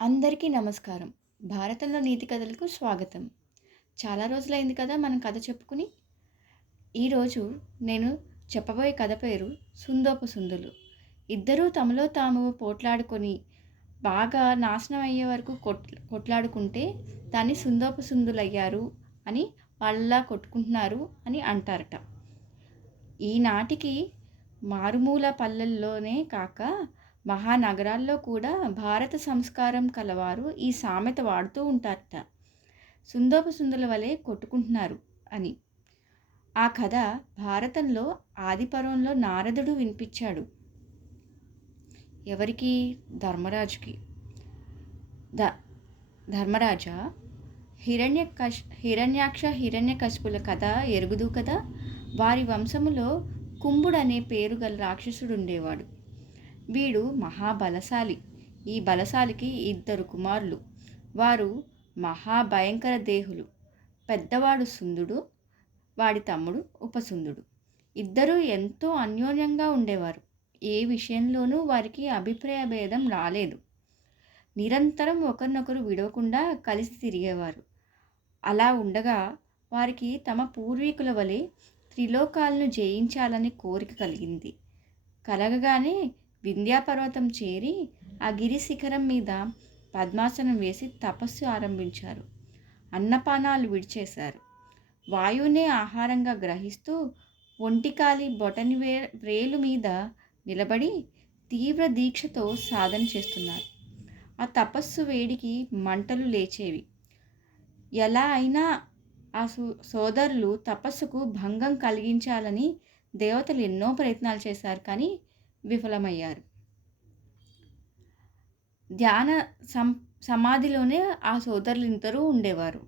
అందరికీ నమస్కారం. భారతంలో నీతి కథలకు స్వాగతం. చాలా రోజులైంది కదా మనం కథ చెప్పుకుని. ఈరోజు నేను చెప్పబోయే కథ పేరు 'సుందోపసుందులు'. ఇద్దరూ తమలో తాము పోట్లాడుకొని బాగా నాశనం అయ్యే వరకు కొట్లాడుకుంటే దాన్ని సుందోపసుందులయ్యారు అని, వాళ్ళలా కొట్టుకుంటున్నారు అని అంటారట. ఈనాటికి మారుమూల పల్లెల్లోనే కాక మహానగరాల్లో కూడా భారత సంస్కారం కలవారు ఈ సామెత వాడుతూ ఉంటారట. సుందోపసుందుల వలె కొట్టుకుంటున్నారు అని. ఆ కథ భారతంలో ఆదిపర్వంలో నారదుడు వినిపించాడు. ఎవరికి? ధర్మరాజుకి. ద ధర్మరాజా, హిరణ్యాక్ష హిరణ్యకశిపుల కథ ఎరుగుదు కదా. వారి వంశములో కుంభుడనే పేరు గల రాక్షసుడుండేవాడు. వీడు మహాబలశాలి. ఈ బలశాలికి ఇద్దరు కుమారులు. వారు మహాభయంకర దేహులు. పెద్దవాడు సుందుడు, వాడి తమ్ముడు ఉపసుందుడు. ఇద్దరూ ఎంతో అన్యోన్యంగా ఉండేవారు. ఏ విషయంలోనూ వారికి అభిప్రాయ భేదం రాలేదు. నిరంతరం ఒకరినొకరు విడవకుండా కలిసి తిరిగేవారు. అలా ఉండగా వారికి తమ పూర్వీకుల వలె త్రిలోకాలను జయించాలని కోరిక కలిగింది. కలగగానే వింధ్యాపర్వతం చేరి ఆ గిరి శిఖరం మీద పద్మాసనం వేసి తపస్సు ఆరంభించారు. అన్నపానాలు విడిచేశారు. వాయువునే ఆహారంగా గ్రహిస్తూ ఒంటికాలి బొటని వ్రేలు మీద నిలబడి తీవ్ర దీక్షతో సాధన చేస్తున్నారు. ఆ తపస్సు వేడికి మంటలు లేచేవి. ఎలా అయినా ఆ సోదరులు తపస్సుకు భంగం కలిగించాలని దేవతలు ఎన్నో ప్రయత్నాలు చేశారు, కానీ విఫలమయ్యారు. ధ్యాన సమాధిలోనే ఆ సోదరులిద్దరూ ఉండేవారు.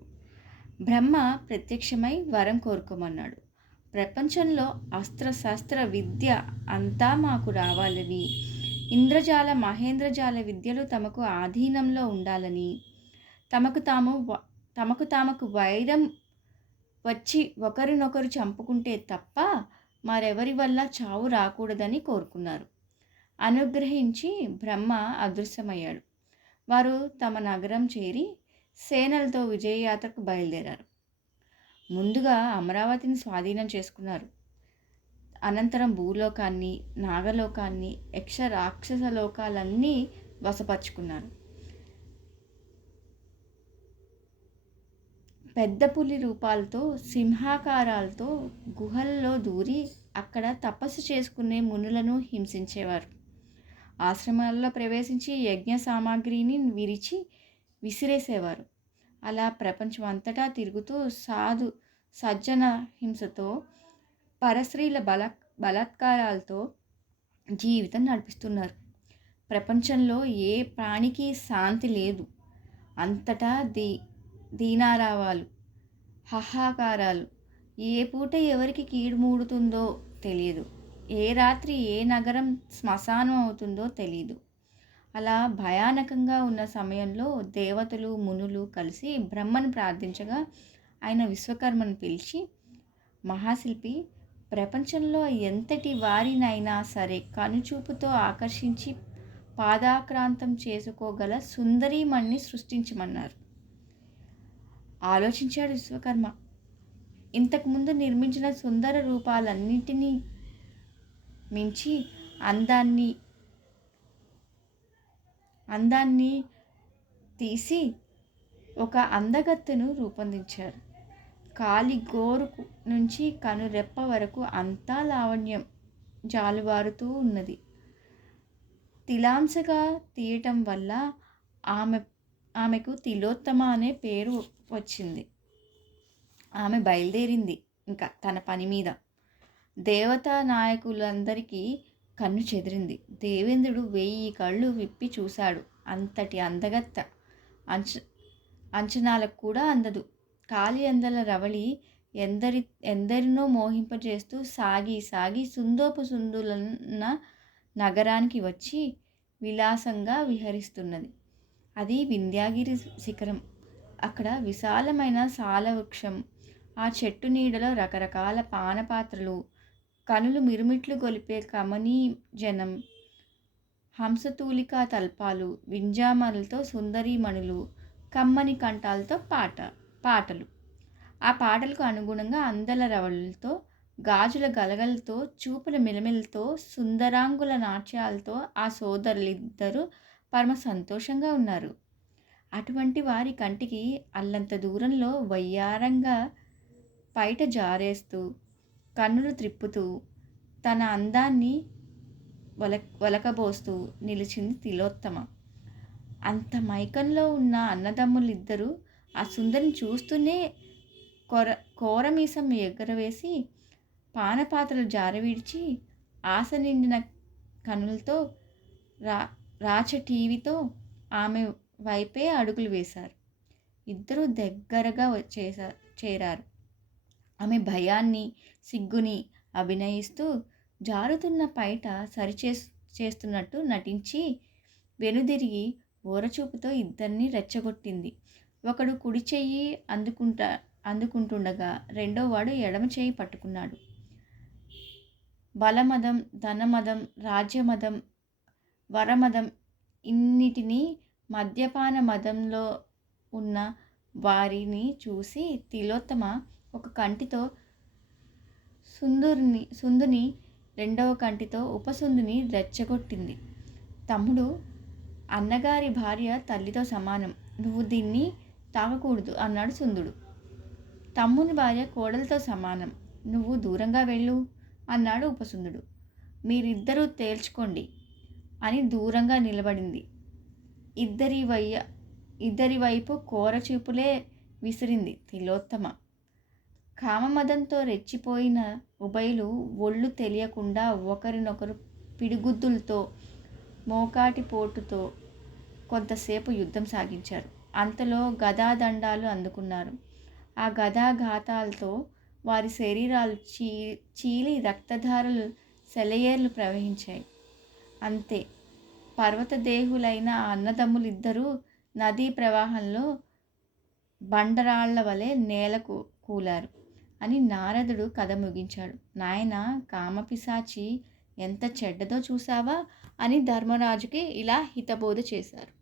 బ్రహ్మ ప్రత్యక్షమై వరం కోరుకోమన్నాడు. ప్రపంచంలో అస్త్రశస్త్ర విద్య అంతా మాకు రావాలని, ఇంద్రజాల మహేంద్రజాల విద్యలు తమకు ఆధీనంలో ఉండాలని, తమకు తామకు వైరం వచ్చి ఒకరినొకరు చంపుకుంటే తప్ప మరెవరి వల్ల చావు రాకూడదని కోరుకున్నారు. అనుగ్రహించి బ్రహ్మ అదృశ్యమయ్యాడు. వారు తమ నగరం చేరి సేనలతో విజయయాత్రకు బయలుదేరారు. ముందుగా అమరావతిని స్వాధీనం చేసుకున్నారు. అనంతరం భూలోకాన్ని, నాగలోకాన్ని, యక్ష రాక్షస లోకాలన్నీ వశపరుచుకున్నారు. పెద్ద పులి రూపాలతో, సింహాకారాలతో గుహల్లో దూరి అక్కడ తపస్సు చేసుకునే మునులను హింసించేవారు. ఆశ్రమాల్లో ప్రవేశించి యజ్ఞ సామాగ్రిని విసిరేసేవారు. అలా ప్రపంచం అంతటా తిరుగుతూ సజ్జన హింసతో, పరస్త్రీల బలాత్కారాలతో జీవితం నడిపిస్తున్నారు. ప్రపంచంలో ఏ ప్రాణికి శాంతి లేదు. అంతటా దీనారావాలు, హాహాకారాలు. ఏ పూట ఎవరికి కీడు మూడుతుందో తెలియదు. ఏ రాత్రి ఏ నగరం శ్మశానం అవుతుందో తెలియదు. అలా భయానకంగా ఉన్న సమయంలో దేవతలు, మునులు కలిసి బ్రహ్మను ప్రార్థించగా ఆయన విశ్వకర్మను పిలిచి, మహాశిల్పి, ప్రపంచంలో ఎంతటి వారినైనా సరే కనుచూపుతో ఆకర్షించి పాదాక్రాంతం చేసుకోగల సుందరీమణిని సృష్టించమన్నారు. ఆలోచించాడు విశ్వకర్మ. ఇంతకుముందు నిర్మించిన సుందర రూపాలన్నింటినీ మించి అందాన్ని తీసి ఒక అందగత్తెను రూపొందించారు. కాలి గోరు నుంచి కనురెప్ప వరకు అంతా లావణ్యం జాలువారుతూ ఉన్నది. తిలాంసగా తీయటం వల్ల ఆమెకు తిలోత్తమ అనే పేరు వచ్చింది. ఆమె బయలుదేరింది ఇంకా తన పని మీద. దేవతా నాయకులందరికీ కన్ను చెదిరింది. దేవేంద్రుడు 1000 కళ్ళు విప్పి చూశాడు. అంతటి అందగత్త అంచనాలకు కూడా అందదు. కాలి అందల రవళి ఎందరినో మోహింపజేస్తూ సాగి సుందోపసుందులన్న నగరానికి వచ్చి విలాసంగా విహరిస్తున్నది. అది వింధ్యాగిరి శిఖరం. అక్కడ విశాలమైన సాలవృక్షం, ఆ చెట్టు నీడలో రకరకాల పానపాత్రలు, కనులు మిరుమిట్లు గొలిపే కమనీ జనం, హంసతూలికా తల్పాలు, వింజామరలతో సుందరీమణులు, కమ్మని కంఠాలతో పాటలు. ఆ పాటలకు అనుగుణంగా అందల రవళులతో, గాజుల గలగలతో, చూపుల మిలమిలతో, సుందరాంగుల నాట్యాలతో ఆ సోదరులిద్దరూ పరమ సంతోషంగా ఉన్నారు. అటువంటి వారి కంటికి అల్లంత దూరంలో వయ్యారంగా పైట జారేస్తూ, కన్నులు త్రిప్పుతూ, తన అందాన్ని ఒలకబోస్తూ నిలిచింది తిలోత్తమ. అంత మైకంలో ఉన్న అన్నదమ్ములిద్దరూ ఆ సుందరిని చూస్తూనే కోరమీసం ఎగరవేసి, పానపాత్రలు జారవిడిచి, ఆశ నిండిన కనులతో, రాచటీవితో ఆమె వైపే అడుగులు వేశారు. ఇద్దరూ దగ్గరగా చేరారు. ఆమె భయాన్ని, సిగ్గుని అభినయిస్తూ జారుతున్న పైట చేస్తున్నట్టు నటించి వెనుదిరిగి ఓరచూపుతో ఇద్దరిని రెచ్చగొట్టింది. ఒకడు కుడి చెయ్యి అందుకుంటుండగా రెండోవాడు ఎడమ చెయ్యి పట్టుకున్నాడు. బలమదం, ధనమదం, రాజ్యమదం, వరమదం ఇన్నిటినీ మద్యపాన మదంలో ఉన్న వారిని చూసి తిలోత్తమ ఒక కంటితో సుందుని, రెండవ కంటితో ఉపసుందుని రెచ్చగొట్టింది. తమ్ముడు, అన్నగారి భార్య తల్లితో సమానం, నువ్వు దీన్ని తాకకూడదు అన్నాడు సుందుడు. తమ్ముని భార్య కోడలతో సమానం, నువ్వు దూరంగా వెళ్ళు అన్నాడు ఉపసుందుడు. మీరిద్దరూ తేల్చుకోండి అని దూరంగా నిలబడింది. ఇద్దరి వైపు కోరచూపులే విసిరింది తిలోత్తమ. కామమదంతో రెచ్చిపోయిన ఉభయులు ఒళ్ళు తెలియకుండా ఒకరినొకరు పిడిగుద్దులతో, మోకాటి పోటుతో కొంతసేపు యుద్ధం సాగించారు. అంతలో గదాదండాలు అందుకున్నారు. ఆ గదాఘాతాలతో వారి శరీరాలు చీలి రక్తధారలు సెలయేర్లు ప్రవహించాయి. అంతే, పర్వతదేహులైన ఆ అన్నదమ్ములిద్దరూ నదీ ప్రవాహంలో బండరాళ్ల వలె నేలకు కూలారు అని నారదుడు కథ ముగించాడు. నాయనా, కామపిశాచి ఎంత చెడ్డదో చూసావా అని ధర్మరాజుకి ఇలా హితబోధ చేశారు.